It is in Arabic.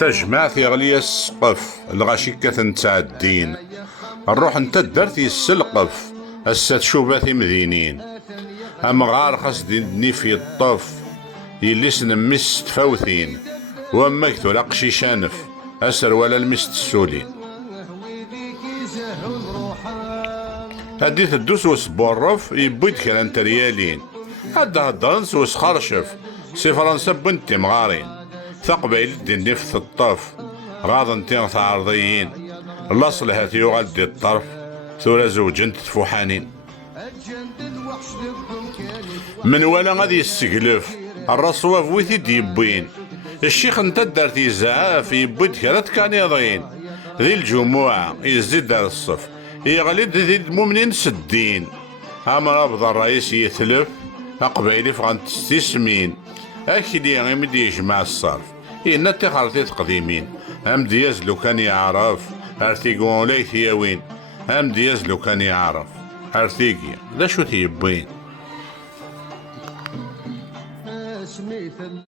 تجمعت يغلي السقف الغاشيكة نتعدين الروح انت درت السلقف هسا تشوفات مدينين امغار خاص في الطف يليس نمس تفوثين وما كثر اقشي شانف اسر ولا المس السولين هديت الدوس وسبورف يبويد كلا انت ريالين هدا هدرنس وسخرشف سي فرنسا بنتي مغارين ثقبيل ديني في الطف غاض انتين تعرضيين الاصل هاتي يغال دي الطرف ثورة زوجين تفوحانين من ولا غادي يستقلف الرصوة ويثي ديبوين الشيخ انت دارتي زعاف يبويد كرات كان يضين ذي الجموع يزيد دار الصف يغلد ذي المؤمنين سدين امر ابضى الرئيس يثلف اقبايلي فغان تستسمين اكيدي غيمدي يجمع الصرف إنا تخرطي تقديمين ام دياز لو كان يعرف ارتيقون لي ثياوين ام دياز لو كان يعرف ارتيقيا لا شو تيبين